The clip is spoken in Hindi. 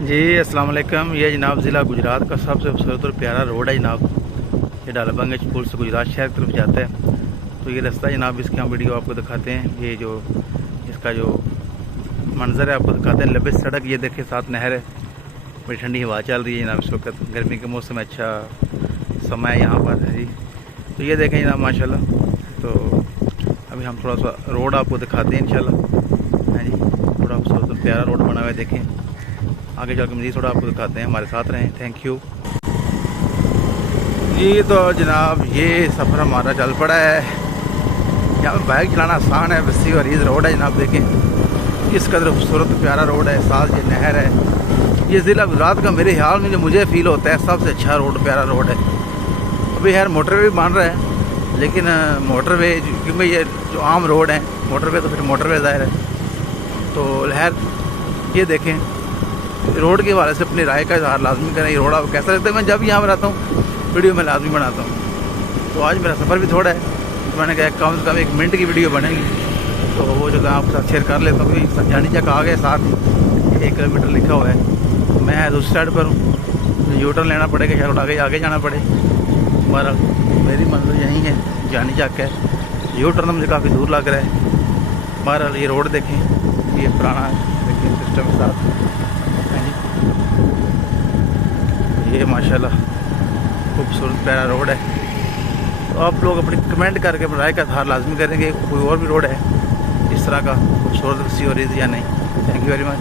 जी अस्सलाम वालेकुम। ये जनाब ज़िला गुजरात का सबसे खूबसूरत और प्यारा रोड है जनाब। ये डालाबंग पुल से गुजरात शहर की तरफ जाता है। तो ये रास्ता जनाब, इसकी हम वीडियो आपको दिखाते हैं। ये जो इसका जो मंजर है आपको दिखाते हैं। लंबी सड़क, ये देखें साथ नहर है, बड़ी ठंडी हवा चल रही है जनाब। इस वक्त गर्मी के मौसम में अच्छा समय है यहाँ पर है जी। तो ये देखें जनाब माशाल्लाह। तो अभी हम थोड़ा सा रोड आपको दिखाते हैं इंशाल्लाह है जी। थोड़ा खूबसूरत और प्यारा रोड बना हुआ है, देखें। आगे जाकर मज़ीद थोड़ा आपको दिखाते हैं, हमारे साथ रहें। थैंक यू जी। तो जनाब ये सफ़र हमारा चल पड़ा है। यहाँ पर बाइक चलाना आसान है, वसी और ईज़ रोड है जनाब। देखें इस कदर खूबसूरत प्यारा रोड है, साथ ये नहर है। ये ज़िला गुजरात का मेरे ख्याल में जो मुझे फ़ील होता है सबसे अच्छा रोड, प्यारा रोड है। अभी यार मोटरवे भी बन रहा है, लेकिन मोटरवे क्योंकि ये जो आम रोड है, मोटरवे तो फिर मोटरवे ज़ाहिर है। तो लहर ये देखें, रोड के हवाले से अपनी राय का इजहार लाजमी करें। ये रोड आपको कैसा लगता है? मैं जब यहाँ पर आता हूँ वीडियो में लाजमी बनाता हूँ। तो आज मेरा सफ़र भी थोड़ा है, तो मैंने कहा कम से कम 1 मिनट की वीडियो बनेगी, तो वो जो आपके साथ शेयर कर लेता हूँ। क्योंकि जानी चक आ गए, साथ ही 1 किलोमीटर लिखा हुआ है। मैं दूसरी साइड पर हूँ, यू टर्न लेना पड़ेगा, शायद आगे जाना पड़े। हमारा मेरी मंजिल यहीं है, जानी चक है। यू टर्न मुझे काफ़ी दूर लग रहा है। बहरहाल ये रोड देखें, ये पुराना देखें सिस्टम के साथ। ये माशाल्लाह खूबसूरत प्यारा रोड है। तो आप लोग अपनी कमेंट करके राय का इज़हार लाजमी करेंगे कोई और भी रोड है इस तरह का खूबसूरत सी और या नहीं। Thank you very much.